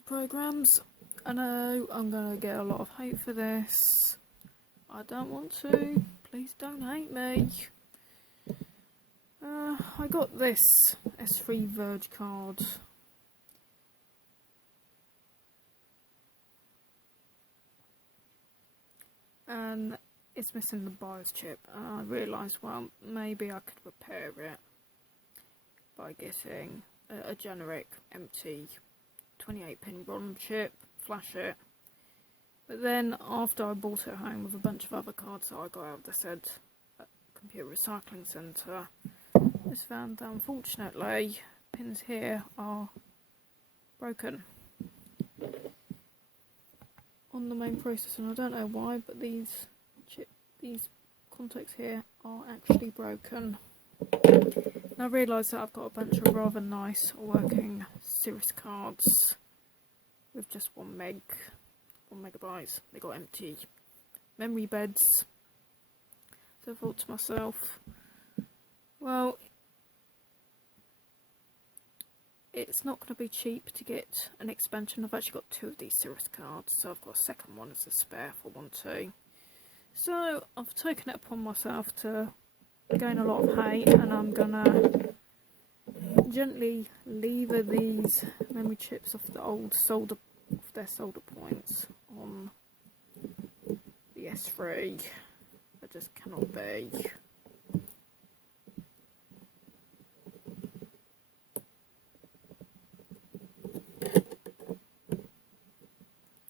these programs. I know I'm gonna get a lot of hate for this. I don't want to. Please don't hate me. I got this S3 ViRGE card. And it's missing the BIOS chip. And I realised, well, maybe I could repair it by getting a generic empty 28-pin ROM chip, flash it. But then after I bought it home with a bunch of other cards that I got out of the said computer recycling centre, I just found that unfortunately pins here are broken on the main processor, and I don't know why, but these contacts here are actually broken. And I realised that I've got a bunch of rather nice working Cirrus cards with just 1 megabyte. They got empty memory beds. So I thought to myself, well, it's not going to be cheap to get an expansion. I've actually got 2 of these Cirrus cards, so I've got a second one as a spare if I want to. So I've taken it upon myself to gain a lot of hate, and I'm going to gently lever these memory chips off the old solder, off their solder points on the S3. That just cannot be.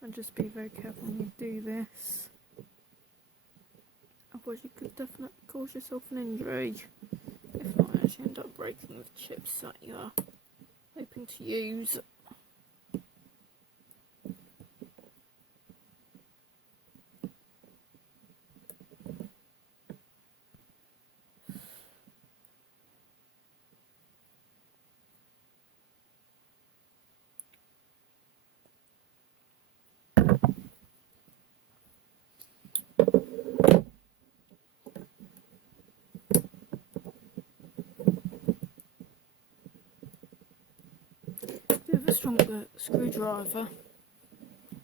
And just be very careful when you do this, otherwise you could definitely cause yourself an injury, if not actually end up breaking the chips that you're hoping to use. Bit of a stronger screwdriver.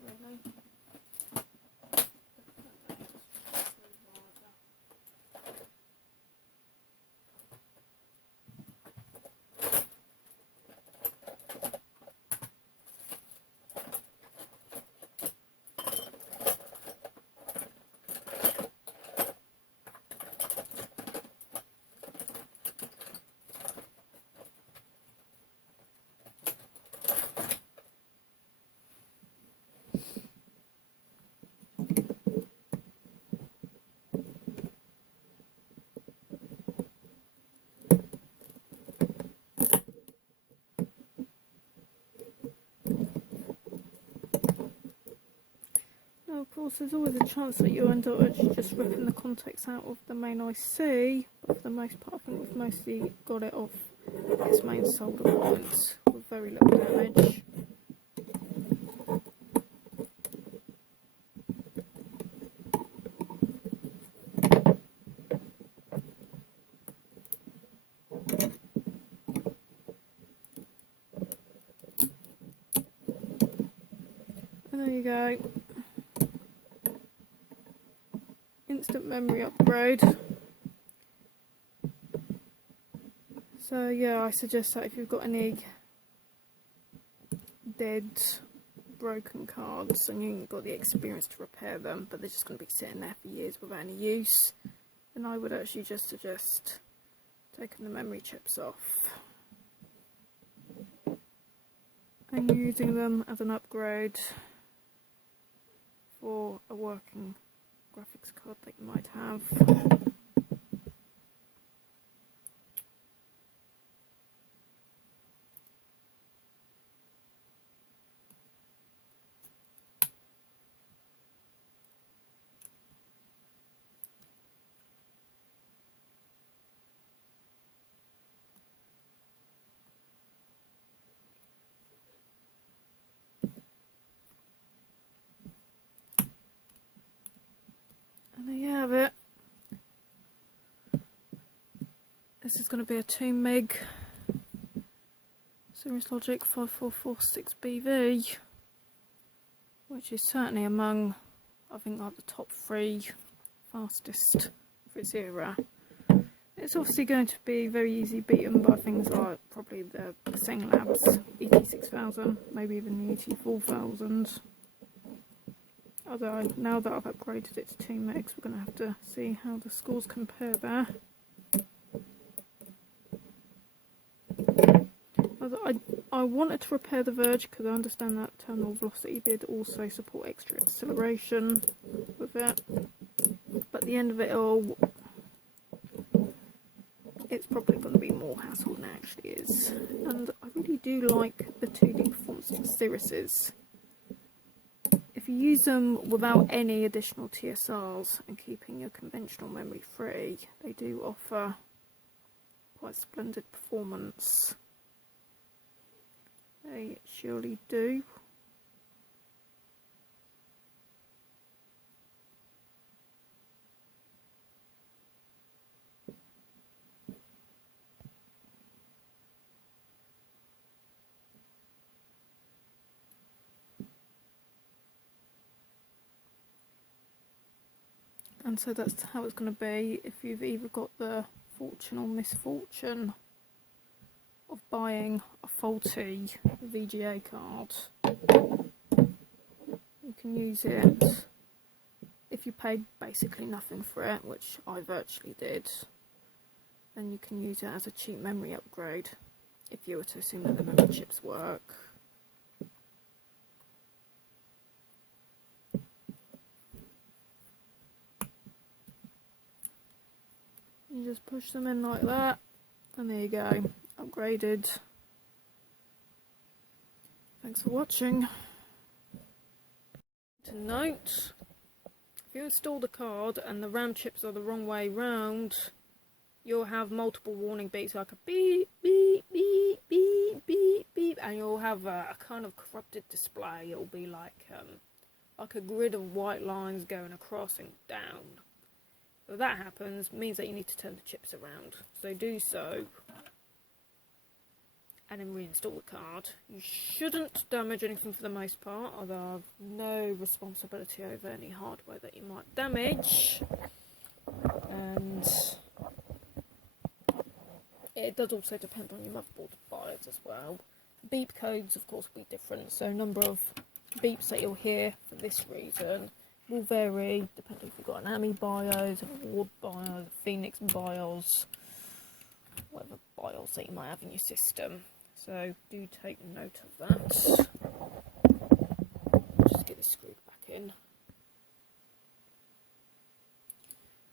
Really. Now, of course, there's always a chance that you'll end up actually just ripping the contacts out of the main IC, but for the most part, I think we've mostly got it off its main solder points with very little damage. And there you go. Instant memory upgrade. So yeah, I suggest that if you've got any dead, broken cards and you ain't got the experience to repair them, but they're just going to be sitting there for years without any use, then I would actually just suggest taking the memory chips off and using them as an upgrade for a working graphics card that you might have. And there you have it. This is going to be a 2 meg Cirrus Logic 5446 BV. which is certainly among, I think, like the top 3 fastest for its era. It's obviously going to be very easy beaten by things like probably the Labs ET6000, maybe even the ET4000. Although now that I've upgraded it to 2 megs, we're going to have to see how the scores compare there. I wanted to repair the ViRGE because I understand that terminal velocity did also support extra acceleration with it. But at the end of it all, it's probably going to be more hassle than it actually is. And I really do like the 2D performance of the Cirruses. If you use them without any additional TSRs and keeping your conventional memory free, they do offer quite splendid performance. They surely do. And so that's how it's going to be if you've either got the fortune or misfortune of buying a faulty VGA card. You can use it if you paid basically nothing for it, which I virtually did. Then you can use it as a cheap memory upgrade if you were to assume that the memory chips work. You just push them in like that, and there you go, upgraded. Thanks for watching. To note, if you install the card and the RAM chips are the wrong way round, you'll have multiple warning beeps like a beep, beep, beep, beep, beep, beep, and you'll have a kind of corrupted display. It'll be like a grid of white lines going across and down. If that happens, it means that you need to turn the chips around. So do so, and then reinstall the card. You shouldn't damage anything for the most part, although I have no responsibility over any hardware that you might damage. And it does also depend on your motherboard BIOS as well. Beep codes, of course, will be different, so number of beeps that you'll hear for this reason will vary depending if you've got an AMI BIOS, an Award BIOS, a Phoenix BIOS, whatever BIOS that you might have in your system. So do take note of that. Just get this screwed back in.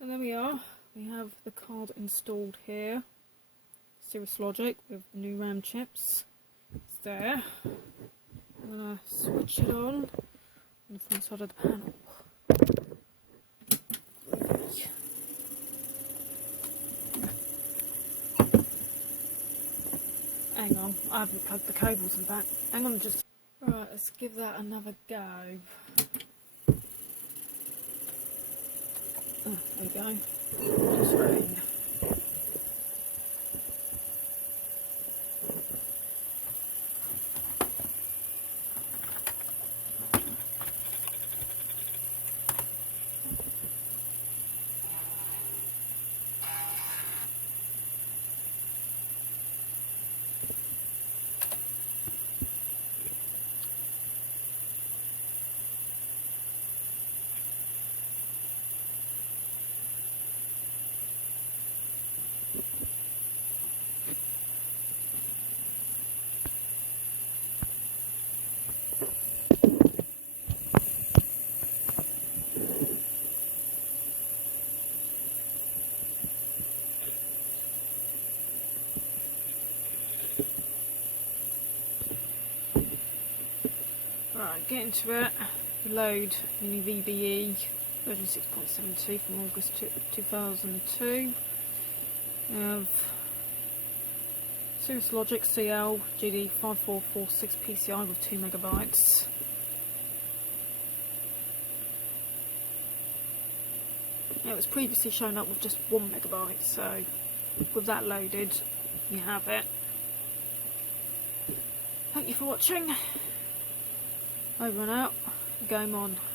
And there we are. We have the card installed here. Cirrus Logic with new RAM chips. It's there. I'm going to switch it on the front side of the panel. Hang on, I haven't plugged the cables in back. Hang on, just... Right, let's give that another go. Oh, there we go. Just rain. Right, get into it. Load Mini VBE version 6.72 from August 2002. We have Cirrus Logic CL GD5446 PCI with 2 megabytes. It was previously shown up with just 1 megabyte, so with that loaded, you have it. Thank you for watching. Over and out. game on.